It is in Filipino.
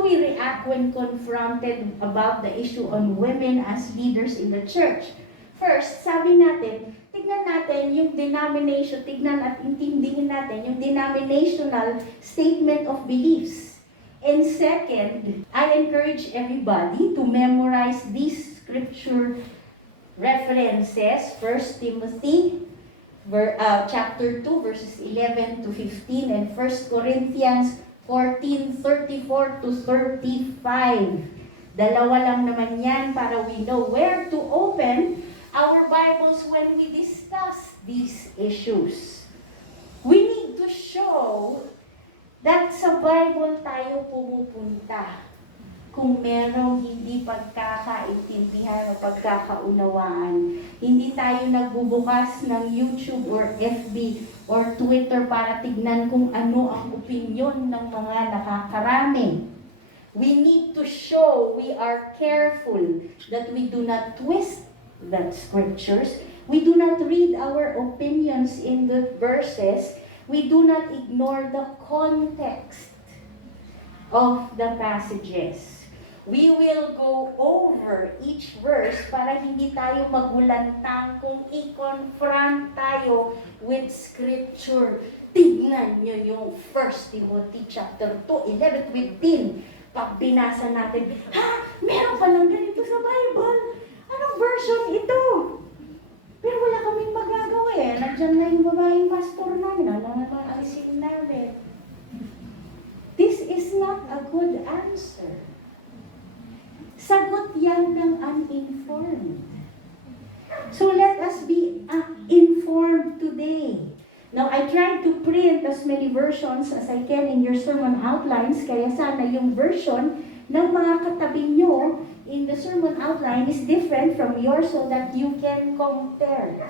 do we react when confronted about the issue on women as leaders in the church? First, sabi natin, tignan natin yung denomination, tignan at intindihin natin yung denominational statement of beliefs. And second, I encourage everybody to memorize these scripture references. 1 Timothy chapter 2 verses 11 to 15 and 1 Corinthians 14:34 to 35. Dalawa lang naman yan para we know where to open our Bibles when we discuss these issues. We need to show that sa Bible tayo pumupunta kung merong hindi pagkakaintindihan o pagkakaunawaan. Hindi tayo nagbubukas ng YouTube or FB or Twitter para tignan kung ano ang opinyon ng mga nakakarami. We need to show we are careful that we do not twist the scriptures. We do not read our opinions in the verses. We do not ignore the context of the passages. We will go over each verse para hindi tayo magulantang kung i-confront tayo with scripture. Tignan nyo yung 1 Timothy chapter 2, 11 to 15. Pag binasa natin, ha? Meron pa lang ganito sa Bible. Anong version ito? Pero wala kaming magagawa eh. Nandiyan na yung babaeng pastor namin. Ano naman alisin namin? This is not a good answer. Sagot yan ng uninformed. So let us be informed today. Now, I tried to print as many versions as I can in your sermon outlines, kaya sana yung version ng mga katabi nyo in the sermon outline is different from yours so that you can compare.